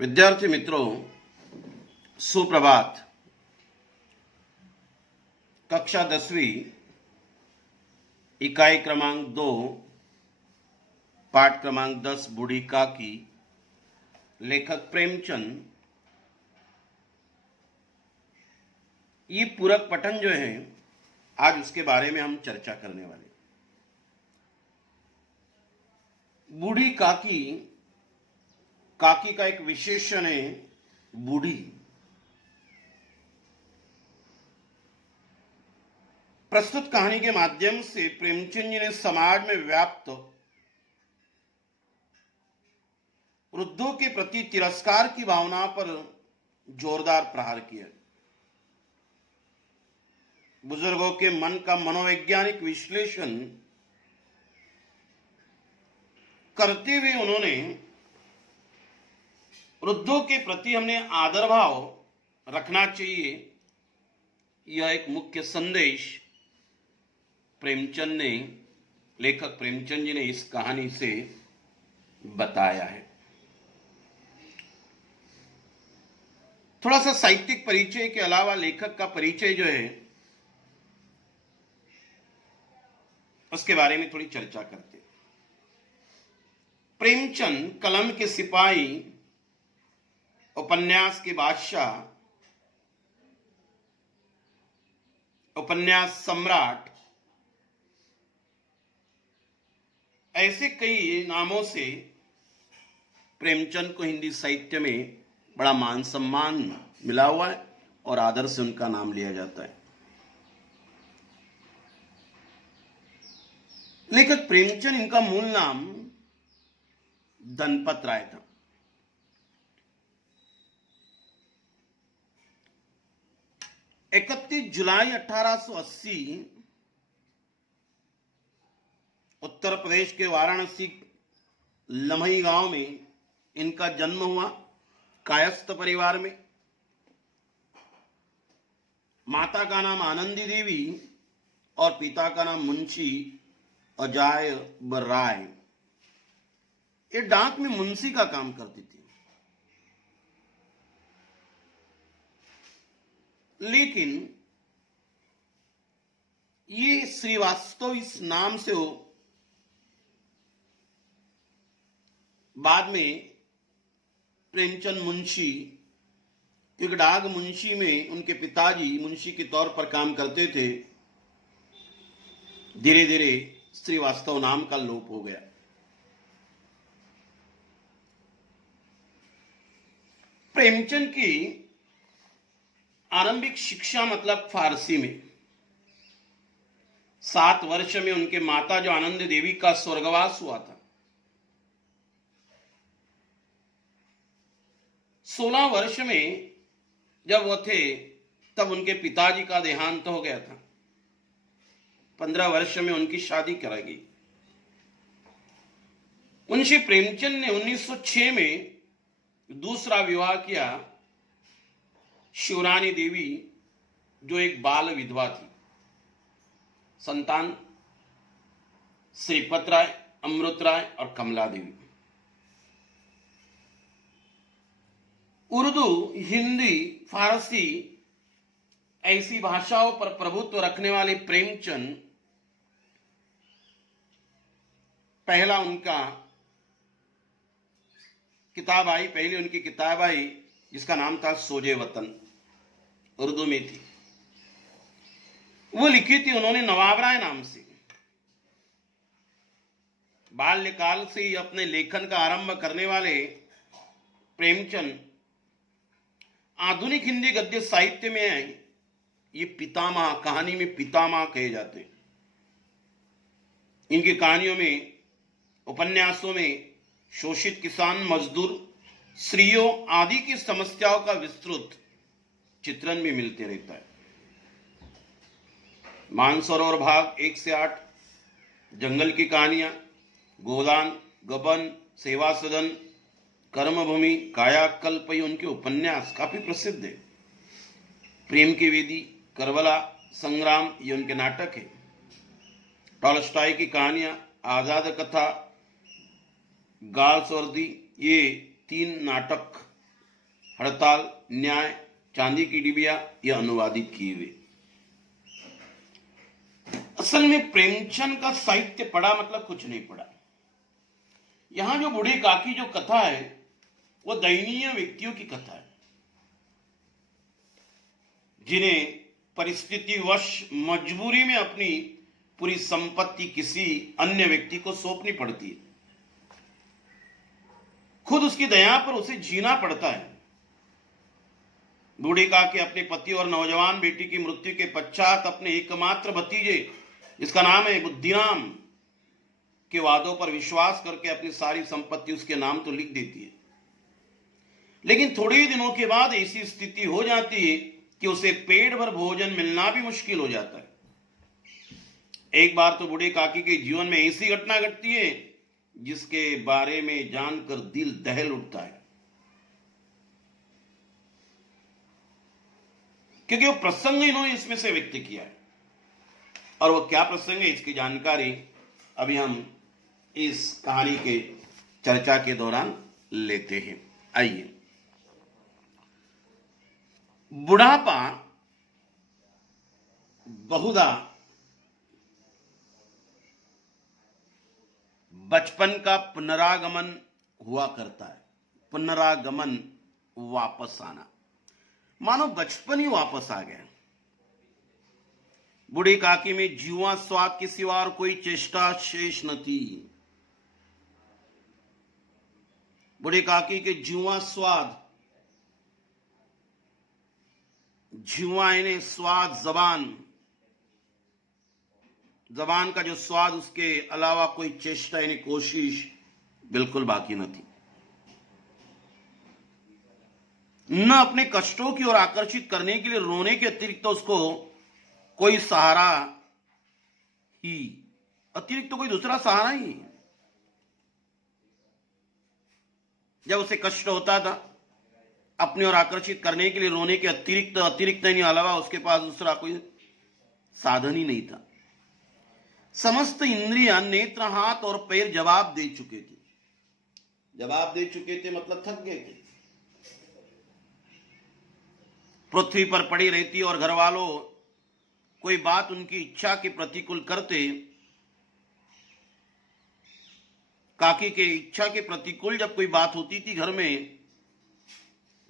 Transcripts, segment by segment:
विद्यार्थी मित्रों, सुप्रभात। कक्षा 10वीं इकाई क्रमांक 2 पाठ क्रमांक 10 बूढ़ी काकी, लेखक प्रेमचंद। ये पूरक पठन जो है, आज उसके बारे में हम चर्चा करने वाले। बूढ़ी काकी, काकी का एक विशेषण है बूढ़ी। प्रस्तुत कहानी के माध्यम से प्रेमचंद जी ने समाज में व्याप्त वृद्धों के प्रति तिरस्कार की भावना पर जोरदार प्रहार किया। बुजुर्गों के मन का मनोवैज्ञानिक विश्लेषण करते हुए उन्होंने वृद्धों के प्रति हमने आदर भाव रखना चाहिए, यह एक मुख्य संदेश प्रेमचंद ने, लेखक प्रेमचंद जी ने इस कहानी से बताया है। थोड़ा सा साहित्यिक परिचय के अलावा लेखक का परिचय जो है उसके बारे में थोड़ी चर्चा करते हैं। प्रेमचंद कलम के सिपाही, उपन्यास के बादशाह, उपन्यास सम्राट, ऐसे कई नामों से प्रेमचंद को हिंदी साहित्य में बड़ा मान सम्मान मिला हुआ है और आदर से उनका नाम लिया जाता है। लेखक प्रेमचंद, इनका मूल नाम धनपत राय था। जुलाई 1880 उत्तर प्रदेश के वाराणसी लम्हई गांव में इनका जन्म हुआ, कायस्थ परिवार में। माता का नाम आनंदी देवी और पिता का नाम मुंशी अजाय राय। ये डाक में मुंशी का काम करती थी, लेकिन ये श्रीवास्तव इस नाम से हो बाद में प्रेमचंद मुंशी, क्योंकि डाक मुंशी में उनके पिताजी मुंशी के तौर पर काम करते थे, धीरे धीरे श्रीवास्तव नाम का लोप हो गया। प्रेमचंद की आरंभिक शिक्षा मतलब फारसी में। 7 वर्ष में उनके माता जो आनंद देवी का स्वर्गवास हुआ था। 16 वर्ष में जब वो थे तब उनके पिताजी का देहांत हो गया था। 15 वर्ष में उनकी शादी कराई गई। मुंशी प्रेमचंद ने 1906 में दूसरा विवाह किया, शिवरानी देवी जो एक बाल विधवा थी। संतान श्रीपत राय, अमृत राय और कमला देवी। उर्दू, हिंदी, फारसी ऐसी भाषाओं पर प्रभुत्व रखने वाले प्रेमचंद, पहला उनका किताब आई, पहली उनकी किताब आई जिसका नाम था सोजे वतन, उर्दू में थी। वो लिखी थी उन्होंने नवाब राय नाम से। बाल्यकाल से ही अपने लेखन का आरंभ करने वाले प्रेमचंद आधुनिक हिंदी गद्य साहित्य में ये पितामह, कहानी में पितामह कहे जाते हैं। इनकी कहानियों में, उपन्यासों में शोषित किसान, मजदूर, स्त्रियों आदि की समस्याओं का विस्तृत चित्रण भी मिलते रहता है। मानसरोवर भाग 1 से 8, जंगल की कहानियां, गोदान, गबन, सेवा सदन, कर्मभूमि, कायाकल्प, ये उनके उपन्यास काफी प्रसिद्ध है। प्रेम की वेदी, करबला, संग्राम, ये उनके नाटक है। टॉलस्टॉय की कहानियां, आजाद कथा, गाल्स वर्दी, ये 3 नाटक हड़ताल, न्याय, चांदी की डिबिया, यह अनुवादित किए हुए। असल में प्रेमचंद का साहित्य पढ़ा मतलब कुछ नहीं पढ़ा। यहां जो बूढ़े काकी जो कथा है वो दयनीय व्यक्तियों की कथा है, जिन्हें परिस्थितिवश मजबूरी में अपनी पूरी संपत्ति किसी अन्य व्यक्ति को सौंपनी पड़ती है। खुद उसकी दया पर उसे जीना पड़ता है। बूढ़ी काकी अपने पति और नौजवान बेटी की मृत्यु के पश्चात अपने एकमात्र भतीजे, जिसका नाम है बुद्धिराम, के वादों पर विश्वास करके अपनी सारी संपत्ति उसके नाम तो लिख देती है। लेकिन थोड़े ही दिनों के बाद ऐसी स्थिति हो जाती है कि उसे पेट भर भोजन मिलना भी मुश्किल हो जाता है। एक बार तो बूढ़ी काकी के जीवन में ऐसी घटना घटती है जिसके बारे में जानकर दिल दहल उठता है, क्योंकि वो प्रसंग इन्होंने इसमें से व्यक्त किया है। और वो क्या प्रसंग है, इसकी जानकारी अभी हम इस कहानी के चर्चा के दौरान लेते हैं। आइए। बुढ़ापा बहुधा बचपन का पुनरागमन हुआ करता है। पुनरागमन, वापस आना, मानो बचपन ही वापस आ गया। बूढ़ी काकी में जीवा स्वाद के सिवा और कोई चेष्टा शेष न थी। बूढ़ी काकी के जीवा स्वाद, जीवा यानी स्वाद, जबान का जो स्वाद, उसके अलावा कोई चेष्टा यानी कोशिश बिल्कुल बाकी न थी। न अपने कष्टों की ओर आकर्षित करने के लिए रोने के अतिरिक्त तो उसको कोई सहारा ही, अतिरिक्त तो कोई दूसरा सहारा ही। जब उसे कष्ट होता था, अपने ओर आकर्षित करने के लिए रोने के अतिरिक्त नहीं, अलावा उसके पास दूसरा कोई साधन ही नहीं था। समस्त इंद्रियां, नेत्र, हाथ और पैर जवाब दे चुके थे मतलब थक गए थे। पृथ्वी पर पड़ी रहती और घर वालों कोई बात उनकी इच्छा के प्रतिकूल करते, काकी के इच्छा के प्रतिकूल जब कोई बात होती थी घर में,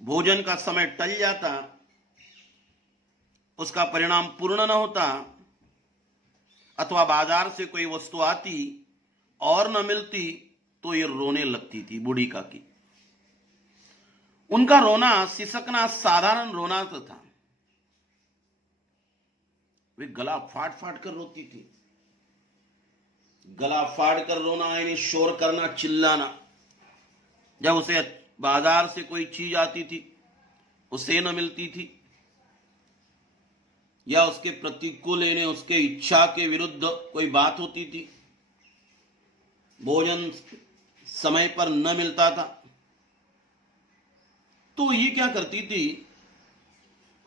भोजन का समय टल जाता, उसका परिणाम पूर्ण न होता, अथवा बाजार से कोई वस्तु आती और न मिलती, तो ये रोने लगती थी बूढ़ी काकी। उनका रोना, सिसकना साधारण रोना तो था। वे गला फाड़ फाड़ कर रोती थी। गला फाड़ कर रोना यानी शोर करना, चिल्लाना। जब उसे बाजार से कोई चीज आती थी, उसे न मिलती थी, या उसके प्रतिकूल यानी उसके इच्छा के विरुद्ध कोई बात होती थी, भोजन समय पर न मिलता था, तो ये क्या करती थी,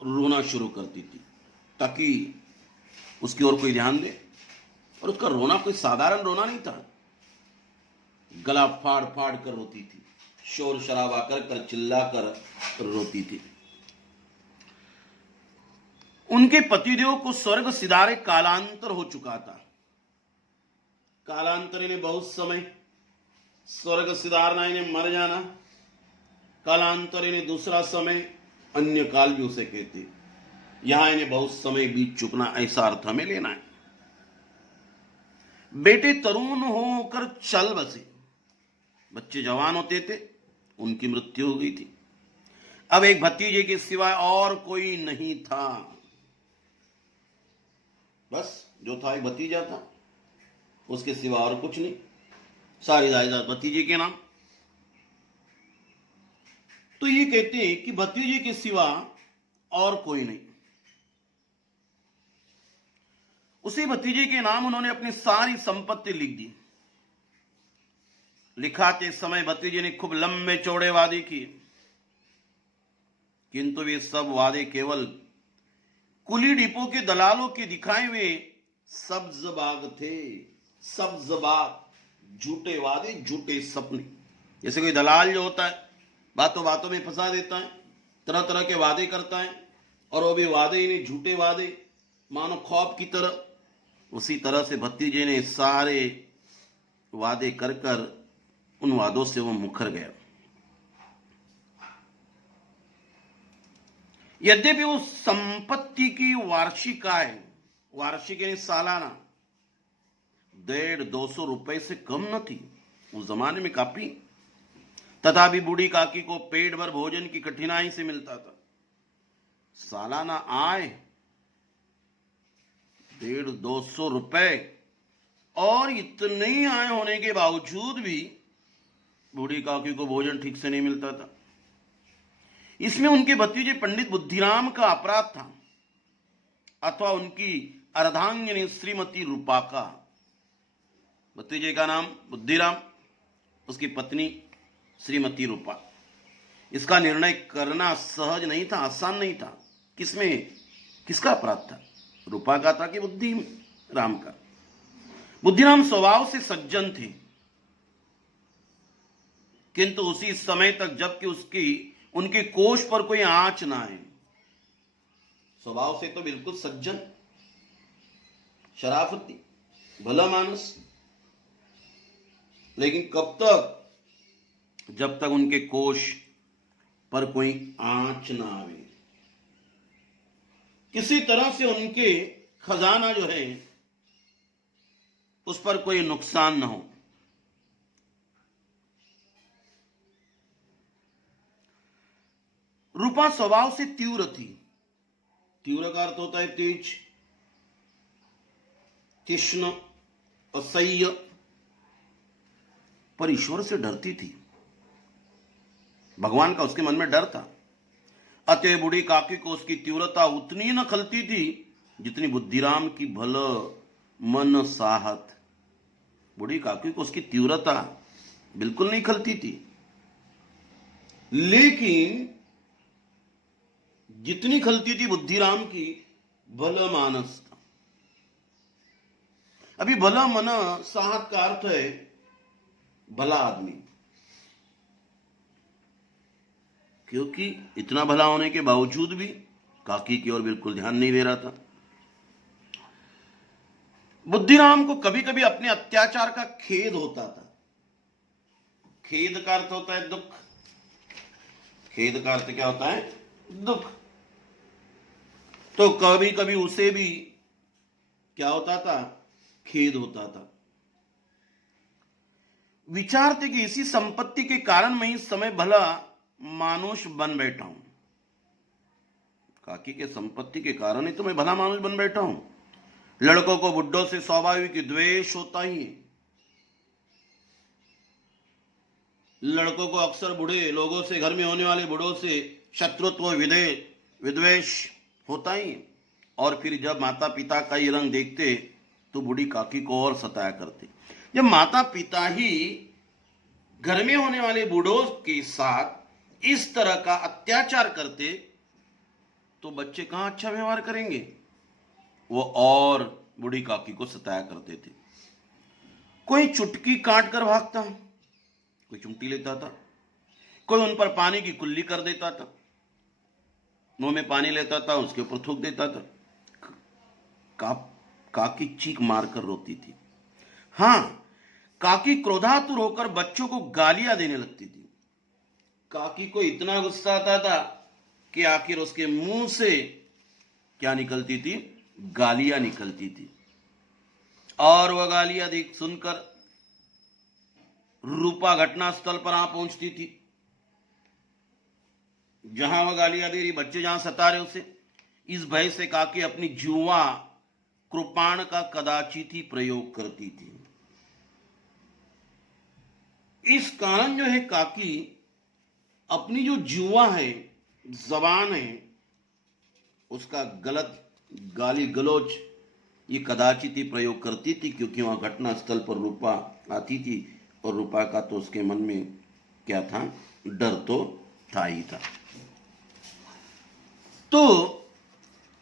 रोना शुरू करती थी ताकि उसकी ओर कोई ध्यान दे। और उसका रोना कोई साधारण रोना नहीं था, गला फाड़ फाड़ कर रोती थी, शोर शराबा कर चिल्ला कर रोती थी। उनके पतिदेव को स्वर्ग सिधारे कालांतर हो चुका था। कालांतर ने बहुत समय, स्वर्ग सिधारना इन्हें मर जाना, कालांतर इन्हें दूसरा समय, अन्य काल भी उसे कहते। यहां इन्हें बहुत समय बीत चुकना, ऐसा अर्थ हमें लेना है। बेटे तरुण होकर चल बसे, बच्चे जवान होते थे, उनकी मृत्यु हो गई थी। अब एक भतीजे के सिवाय और कोई नहीं था। बस जो था एक भतीजा था, उसके सिवा और कुछ नहीं, सारी जायदाद भतीजे के नाम। तो ये कहते हैं कि भतीजे के सिवा और कोई नहीं। उसी भतीजे के नाम उन्होंने अपनी सारी संपत्ति लिख दी। लिखाते समय भतीजे ने खूब लंबे चौड़े वादे किए, किंतु वे सब वादे केवल कुली डिपो के दलालों के दिखाए हुए सब्ज बाग थे। सब्ज बाग, झूठे वादे, झूठे सपने। जैसे कोई दलाल जो होता है, बातों बातों में फंसा देता है, तरह तरह के वादे करता है, और वो भी वादे ही नहीं, झूठे वादे, मानो ख्वाब की तरह। उसी तरह से भतीजे ने सारे वादे कर कर उन वादों से वो मुकर गया। यद्यपि उस संपत्ति की वार्षिक आय, वार्षिक यानी सालाना, 150-200 रुपए से कम न थी, उस जमाने में काफी, तथापि बूढ़ी काकी को पेट भर भोजन की कठिनाई से मिलता था। सालाना आय 150-200 रुपए, और इतनी आय होने के बावजूद भी बूढ़ी काकी को भोजन ठीक से नहीं मिलता था। इसमें उनके भतीजे पंडित बुद्धिराम का अपराध था, अथवा उनकी अर्धांगिनी श्रीमती रूपाका। भतीजे का नाम बुद्धिराम, उसकी पत्नी श्रीमती रूपा। इसका निर्णय करना सहज नहीं था, आसान नहीं था। किसका अपराध था? रूपा का था कि बुद्धिराम का? बुद्धिराम स्वभाव से सज्जन थे, किंतु उसी समय तक जबकि उनके कोष पर कोई आंच ना आए। स्वभाव से तो बिल्कुल सज्जन, शराफती, भला मानस, लेकिन कब तक? जब तक उनके कोष पर कोई आंच ना आवे, किसी तरह से उनके खजाना जो है उस पर कोई नुकसान ना हो। रूपा स्वभाव से तीव्र थी। तीव्र का अर्थ होता है तेज, तीक्ष्ण, असह्य, पर ईश्वर से डरती थी। भगवान का उसके मन में डर था। अतः बूढ़ी काकी को उसकी तीव्रता उतनी न खलती थी जितनी बुद्धिराम की भल मन साहत। बूढ़ी काकी को उसकी तीव्रता बिल्कुल नहीं खलती थी, लेकिन जितनी खलती थी बुद्धिराम की भला मानस था। अभी भला मन साहत का अर्थ है भला आदमी, क्योंकि इतना भला होने के बावजूद भी काकी की ओर बिल्कुल ध्यान नहीं दे रहा था। बुद्धिराम को कभी कभी अपने अत्याचार का खेद होता था। खेद का अर्थ होता है दुख। खेद का अर्थ क्या होता है? दुख। तो कभी कभी उसे भी क्या होता था? खेद होता था। विचार थे कि इसी संपत्ति के कारण मैं इस समय भला मानुष बन बैठा हूं। काकी के संपत्ति के कारण ही तो मैं भला मानुष बन बैठा हूं। लड़कों को बुड्ढों से स्वाभाविक द्वेष होता ही है। लड़कों को अक्सर बूढ़े लोगों से, घर में होने वाले बूढ़ों से शत्रुत्व, विद्वेष होता ही। और फिर जब माता पिता का ये रंग देखते तो बूढ़ी काकी को और सताया करते। जब माता पिता ही घर में होने वाले बूढ़ों के साथ इस तरह का अत्याचार करते तो बच्चे कहां अच्छा व्यवहार करेंगे? वो और बूढ़ी काकी को सताया करते थे। कोई चुटकी काट कर भागता, कोई चुमटी लेता था, कोई उन पर पानी की कुल्ली कर देता था, मुंह में पानी लेता था, उसके ऊपर थूक देता था। काकी चीख मारकर रोती थी। हां, काकी क्रोधातुर होकर बच्चों को गालियां देने लगती थी। काकी को इतना गुस्सा आता था कि आखिर उसके मुंह से क्या निकलती थी? गालियां निकलती थी। और वह गालियां देख सुनकर रूपा घटनास्थल पर आ पहुंचती थी। जहां वह गालियां दे रही, बच्चे जहां सता रहे उसे, इस भय से काकी अपनी जुआ कृपाण का कदाचित ही प्रयोग करती थी। इस कारण जो है काकी अपनी जो जुआ है, जबान है, उसका गलत गाली गलौज ये कदाचित ही प्रयोग करती थी, क्योंकि वहां घटना स्थल पर रूपा आती थी और रूपा का तो उसके मन में क्या था? डर तो था ही था। तो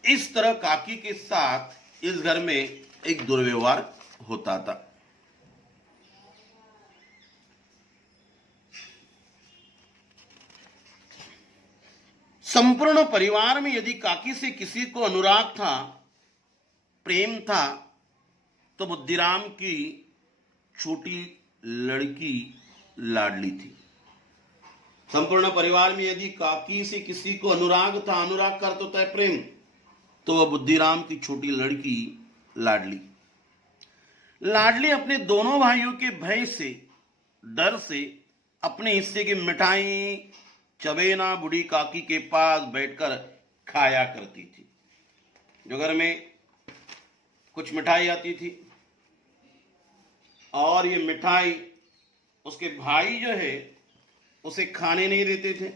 इस तरह काकी के साथ इस घर में एक दुर्व्यवहार होता था। संपूर्ण परिवार में यदि काकी से किसी को अनुराग था, प्रेम था, तो बुद्धिराम की छोटी लड़की लाडली थी। संपूर्ण परिवार में यदि काकी से किसी को अनुराग था, अनुराग का अर्थ होता है प्रेम, तो वह बुद्धिराम की छोटी लड़की लाडली। लाडली अपने दोनों भाइयों के भय से, डर से अपने हिस्से की मिठाई चबेना बूढ़ी काकी के पास बैठकर खाया करती थी। जो घर में कुछ मिठाई आती थी और ये मिठाई उसके भाई जो है उसे खाने नहीं देते थे,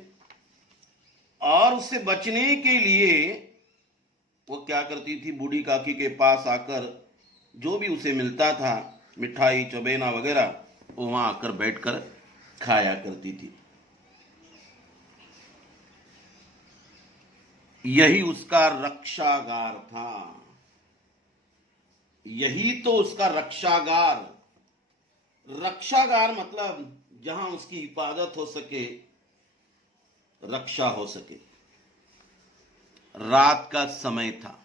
और उससे बचने के लिए वो क्या करती थी, बूढ़ी काकी के पास आकर जो भी उसे मिलता था, मिठाई चबेना वगैरह, वो वहां आकर बैठकर खाया करती थी। यही उसका रक्षागार था, यही तो उसका रक्षागार। रक्षागार मतलब जहां उसकी हिफाजत हो सके, रक्षा हो सके। रात का समय था,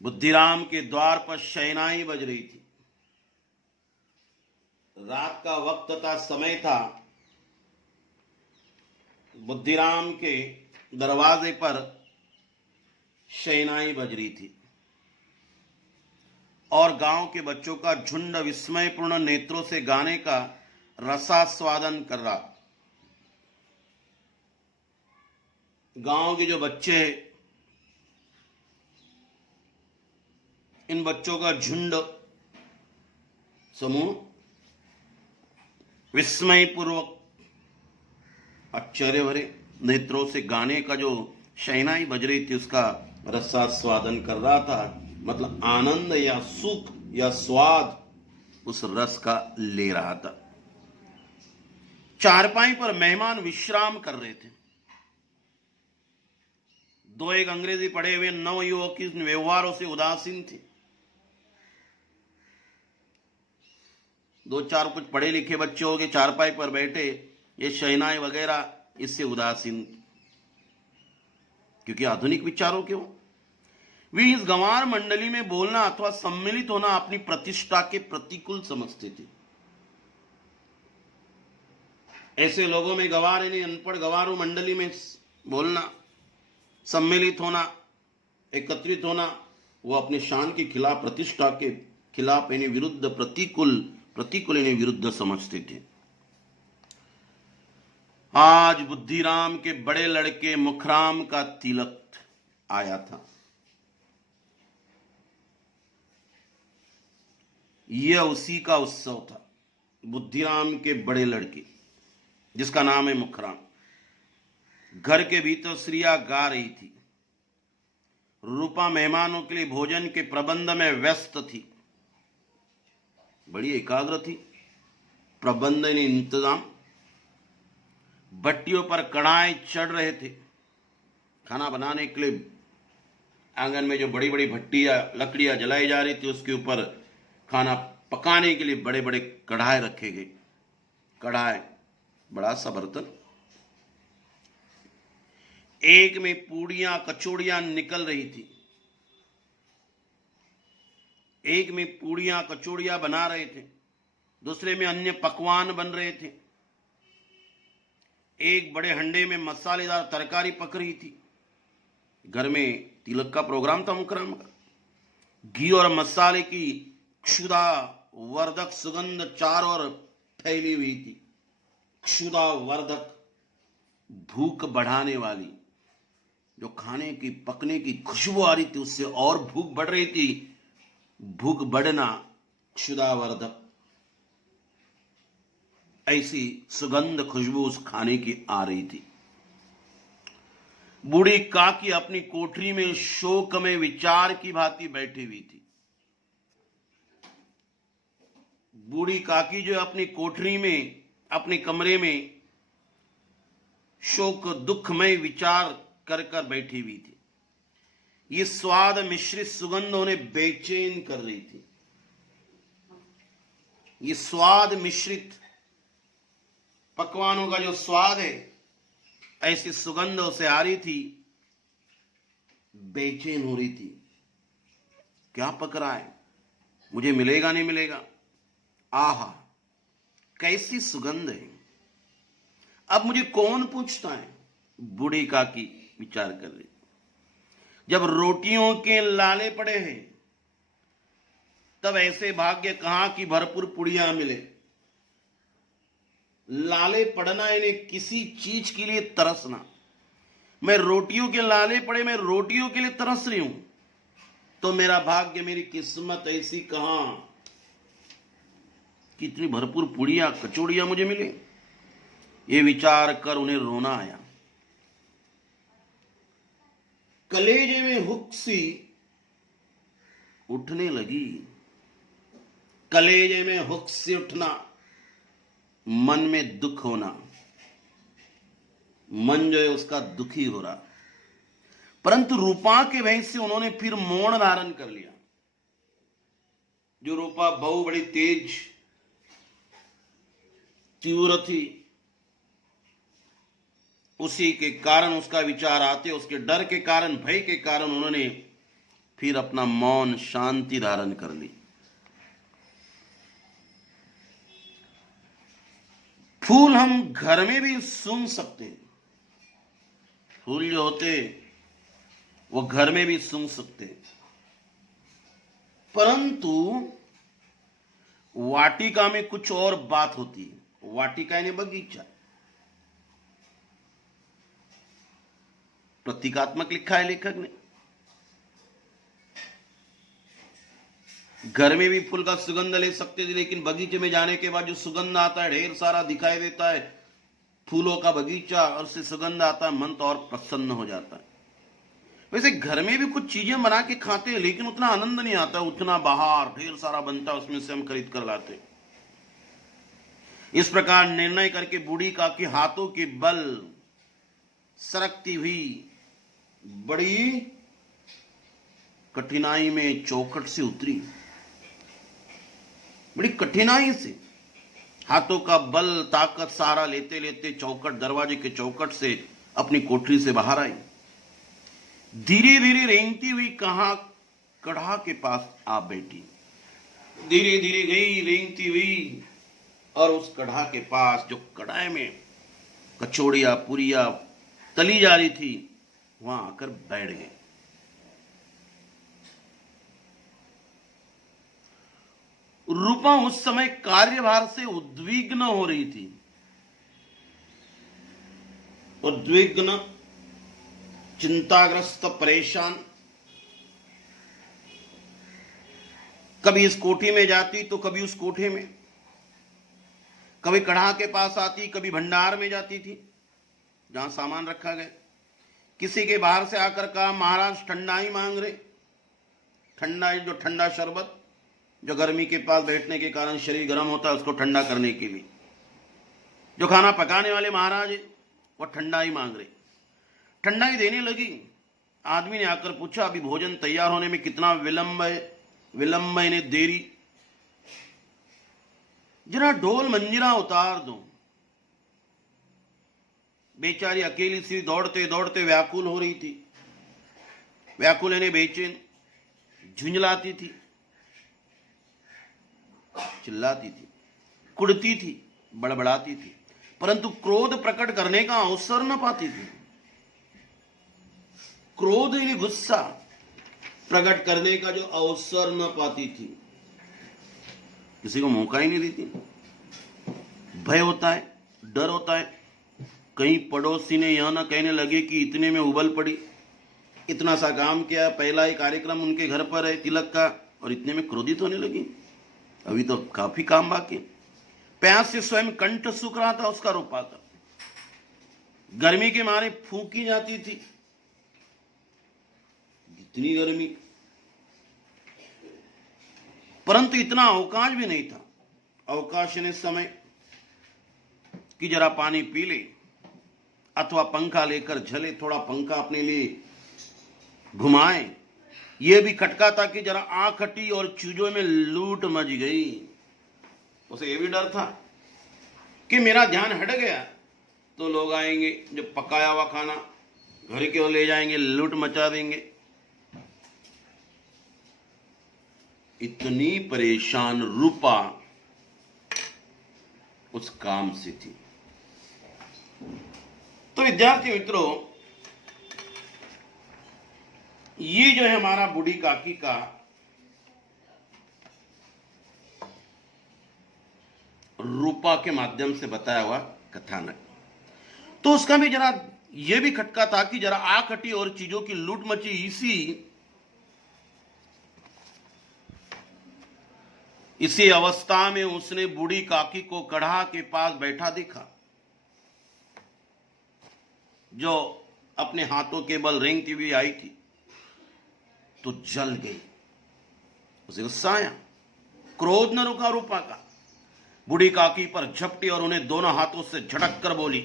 बुद्धिराम के द्वार पर शहनाई बज रही थी। रात का वक्त था, समय था। बुद्धिराम के दरवाजे पर शहनाई बज रही थी और गांव के बच्चों का झुंड विस्मयपूर्ण नेत्रों से गाने का रसास्वादन कर रहा। गांव के जो बच्चे, इन बच्चों का झुंड, समूह विस्मयपूर्वक आश्चर्य भरे नेत्रों से गाने का जो शहनाई बज रही थी उसका रसास्वादन कर रहा था। मतलब आनंद या सुख या स्वाद उस रस का ले रहा था। चारपाई पर मेहमान विश्राम कर रहे थे। दो एक अंग्रेजी पढ़े हुए नवयुवक इन व्यवहारों से उदासीन थे। दो चार कुछ पढ़े लिखे बच्चे हो गए, चारपाई पर बैठे, ये शहनाई वगैरह इससे उदासीन, क्योंकि आधुनिक विचारों के हो। वे इस गंवार मंडली में बोलना अथवा सम्मिलित होना अपनी प्रतिष्ठा के प्रतिकूल समझते थे। ऐसे लोगों में गंवार यानी अनपढ़ गंवारों मंडली में बोलना, सम्मिलित होना, एकत्रित होना, वो अपने शान के खिलाफ, प्रतिष्ठा के खिलाफ यानी विरुद्ध, प्रतिकूल यानी विरुद्ध समझते थे। आज बुद्धिराम के बड़े लड़के मुखराम का तिलक आया था। यह उसी का उत्सव था। बुद्धिराम के बड़े लड़के, जिसका नाम है मुखराम, घर के भीतर श्रिया गा रही थी। रूपा मेहमानों के लिए भोजन के प्रबंध में व्यस्त थी, बड़ी एकाग्र थी। प्रबंध ने इंतजाम, भट्टियों पर कढ़ाई चढ़ रहे थे। खाना बनाने के लिए आंगन में जो बड़ी बड़ी भट्टियां, लकड़ियां जलाई जा रही थी, उसके ऊपर खाना पकाने के लिए बड़े बड़े कढ़ाई रखे गए। कढ़ाई बड़ा सा बर्तन, एक में पूड़ियां कचौड़ियां निकल रही थी, एक में पूड़ियां कचौड़ियां बना रहे थे, दूसरे में अन्य पकवान बन रहे थे। एक बड़े हंडे में मसालेदार तरकारी पक रही थी। घर में तिलक का प्रोग्राम था मुकरम का। घी और मसाले की क्षुधा वर्धक सुगंध चारों ओर फैली हुई थी। क्षुधा वर्धक, भूख बढ़ाने वाली, जो खाने की पकने की खुशबू आ रही थी, उससे और भूख बढ़ रही थी। भूख बढ़ना, क्षुधा वर्धक, ऐसी सुगंध खुशबू उस खाने की आ रही थी। बूढ़ी काकी अपनी कोठरी में शोक में विचार की भांति बैठी हुई थी। बूढ़ी काकी जो अपनी कोठरी में, अपने कमरे में शोक दुखमय विचार कर कर बैठी हुई थी। ये स्वाद मिश्रित सुगंध उन्हें बेचैन कर रही थी। ये स्वाद मिश्रित पकवानों का जो स्वाद है, ऐसी सुगंध उसे आ रही थी, बेचैन हो रही थी, क्या पक रहा है, मुझे मिलेगा नहीं मिलेगा। आहा, कैसी सुगंध है। अब मुझे कौन पूछता है, बूढ़ी काकी विचार कर रही। जब रोटियों के लाले पड़े हैं तब ऐसे भाग्य कहां कि भरपूर पुड़िया मिले। लाले पड़ना यानी किसी चीज के लिए तरसना। मैं रोटियों के लाले पड़े, मैं रोटियों के लिए तरस रही हूं, तो मेरा भाग्य, मेरी किस्मत ऐसी कहां कि इतनी भरपूर पुड़िया कचौड़ियां मुझे मिले। ये विचार कर उन्हें रोना आया। कलेजे में हुक सी उठने लगी। कलेजे में हुक सी उठना, मन में दुख होना, मन जो है उसका दुखी हो रहा। परंतु रूपा के भय से उन्होंने फिर मौन धारण कर लिया। जो रूपा बहु बड़ी तेज तीव्र थी, उसी के कारण, उसका विचार आते, उसके डर के कारण, भय के कारण उन्होंने फिर अपना मौन, शांति धारण कर ली। फूल हम घर में भी सूंघ सकते हैं। फूल जो होते वो घर में भी सूंघ सकते हैं, परंतु वाटिका में कुछ और बात होती है। वाटिका यानी बगीचा, प्रतीकात्मक लिखा है लेखक ने। घर में भी फूल का सुगंध ले सकते थे, लेकिन बगीचे में जाने के बाद जो सुगंध आता है, ढेर सारा दिखाई देता है फूलों का बगीचा, और उससे सुगंध आता है, मन तो और प्रसन्न हो जाता है। वैसे घर में भी कुछ चीजें बना के खाते हैं, लेकिन उतना आनंद नहीं आता उतना बाहर ढेर सारा बनता, उसमें से हम खरीद कर लाते। इस प्रकार निर्णय करके बूढ़ी का के हाथों के बल सरकती हुई बड़ी कठिनाई में चौखट से उतरी। बड़ी कठिनाई से हाथों का बल, ताकत सारा लेते लेते चौखट, दरवाजे के चौखट से अपनी कोठरी से बाहर आई। धीरे धीरे रेंगती हुई कहां कढ़ा के पास आ बैठी। धीरे धीरे गई रेंगती हुई और उस कढ़ा के पास, जो कढ़ाई में कचौड़ियां पूरियां तली जा रही थी, वहां आकर बैठ गए। रूपा उस समय कार्यभार से उद्विग्न हो रही थी। उद्विग्न, चिंताग्रस्त, परेशान। कभी इस कोठी में जाती तो कभी उस कोठे में, कभी कढ़ा के पास आती, कभी भंडार में जाती थी जहां सामान रखा गया। किसी के बाहर से आकर कहा, महाराज ठंडाई मांग रहे। ठंडा, जो ठंडा शरबत, जो गर्मी के पास बैठने के कारण शरीर गर्म होता है, उसको ठंडा करने के लिए। जो खाना पकाने वाले महाराज है, वो ठंडाई मांग रहे। ठंडाई देने लगी। आदमी ने आकर पूछा, अभी भोजन तैयार होने में कितना विलंब है? विलंब यानी देरी। जरा ढोल मंजीरा उतार दो। बेचारी अकेली सी दौड़ते दौड़ते व्याकुल हो रही थी। व्याकुल यानी बेचैन, झुंझलाती थी, चिल्लाती थी, कुड़ती थी, बड़बड़ाती थी, परंतु क्रोध प्रकट करने का अवसर न पाती थी। क्रोध यानी गुस्सा प्रकट करने का जो अवसर न पाती थी, किसी को मौका ही नहीं देती। भय होता है, डर होता है, कहीं पड़ोसी ने यह ना कहने लगे कि इतने में उबल पड़ी, इतना सा काम किया, पहला ही कार्यक्रम उनके घर पर है तिलक का, और इतने में क्रोधित होने लगी। अभी तो काफी काम बाकी। प्यास से स्वयं कंठ सूख रहा था उसका रूपा का। गर्मी के मारे फूंकी जाती थी, इतनी गर्मी, परंतु इतना अवकाश भी नहीं था। अवकाश ने समय कि जरा पानी पी ले अथवा पंखा लेकर झले, थोड़ा पंखा अपने लिए घुमाए। यह भी खटका था कि जरा आंख हटी और चीजों में लूट मच गई। उसे यह भी डर था कि मेरा ध्यान हट गया तो लोग आएंगे, जब पकाया हुआ खाना घर के ओर ले जाएंगे, लूट मचा देंगे। इतनी परेशान रूपा उस काम से थी। तो विद्यार्थी मित्रों, ये जो है हमारा बूढ़ी काकी का रूपा के माध्यम से बताया हुआ कथानक। तो उसका भी जरा ये भी खटका था कि जरा आंख हटी और चीजों की लूट मची। इसी अवस्था में उसने बूढ़ी काकी को कढ़ा के पास बैठा देखा, जो अपने हाथों के बल रेंगती हुई आई थी, तो जल गई। उसे गुस्सा आया, क्रोध न रुका रूपा का। बूढ़ी काकी पर झपटी और उन्हें दोनों हाथों से झटक कर बोली,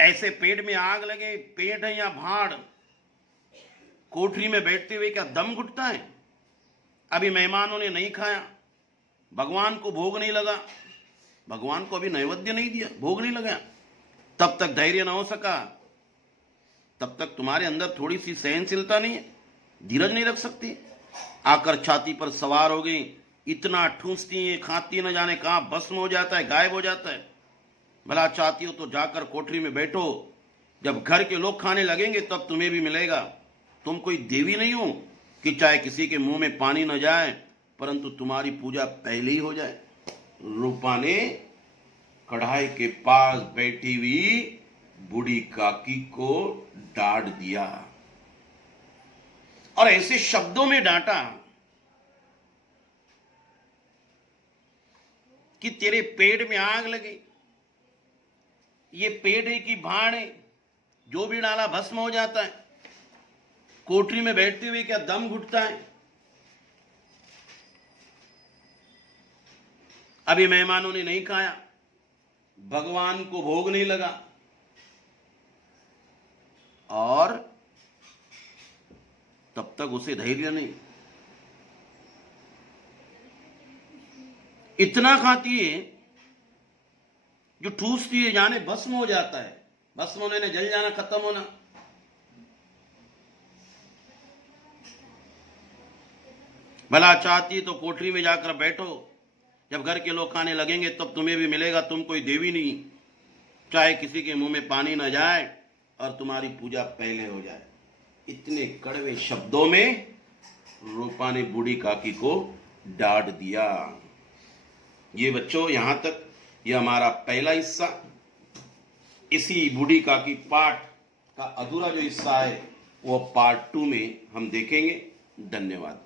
ऐसे पेट में आग लगे, पेट है या भाड़? कोठरी में बैठते हुए क्या दम घुटता है? अभी मेहमानों ने नहीं खाया, भगवान को भोग नहीं लगा, भगवान को अभी नैवेद्य नहीं दिया, भोग नहीं लगा, तब तक धैर्य न हो सका, तब तक तुम्हारे अंदर थोड़ी सी सहनशीलता नहीं है, धीरज नहीं रख सकती। आकर छाती पर सवार हो गई, इतना ठूंसती है, खाती न जाने कहां भस्म हो जाता है, गायब हो जाता है। भला चाहती हो तो जाकर कोठरी में बैठो, जब घर के लोग खाने लगेंगे तब तुम्हें भी मिलेगा। तुम कोई देवी नहीं हो कि चाहे किसी के मुंह में पानी न जाए, परंतु तुम्हारी पूजा पहले ही हो जाए। रूपा ने कढ़ाई के पास बैठी हुई बूढ़ी काकी को डांट दिया और ऐसे शब्दों में डांटा कि तेरे पेट में आग लगे, ये पेट है कि भाड़ है? जो भी डाला भस्म हो जाता है। कोठरी में बैठते हुए क्या दम घुटता है? अभी मेहमानों ने नहीं खाया, भगवान को भोग नहीं लगा, और तब तक उसे धैर्य नहीं। इतना खाती है जो ठूसती है जाने भस्म हो जाता है, भस्म होने ने जल जाना, खत्म होना। भला चाहती तो कोठरी में जाकर बैठो, जब घर के लोग खाने लगेंगे तब तुम्हें भी मिलेगा। तुम कोई देवी नहीं, चाहे किसी के मुंह में पानी न जाए और तुम्हारी पूजा पहले हो जाए। इतने कड़वे शब्दों में रूपा ने बूढ़ी काकी को डांट दिया। ये बच्चों, यहां तक ये हमारा पहला हिस्सा। इसी बूढ़ी काकी पाठ का अधूरा जो हिस्सा है वो पार्ट 2 में हम देखेंगे। धन्यवाद।